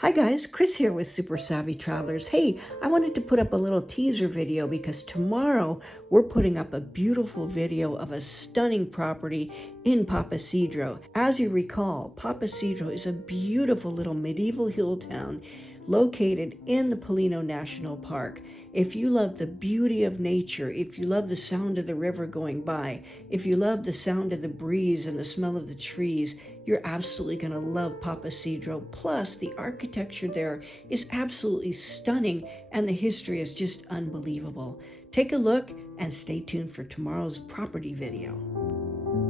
Hi guys, Chris here with Super Savvy Travelers. Hey, I wanted to put up a little teaser video because tomorrow we're putting up a beautiful video of a stunning property in Papasidero. As you recall, Papasidero is a beautiful little medieval hill town located in the Pollino National Park. If you love the beauty of nature, if you love the sound of the river going by, if you love the sound of the breeze and the smell of the trees, you're absolutely going to love Papasidero. Plus, the architecture there is absolutely stunning and the history is just unbelievable. Take a look and stay tuned for tomorrow's property video.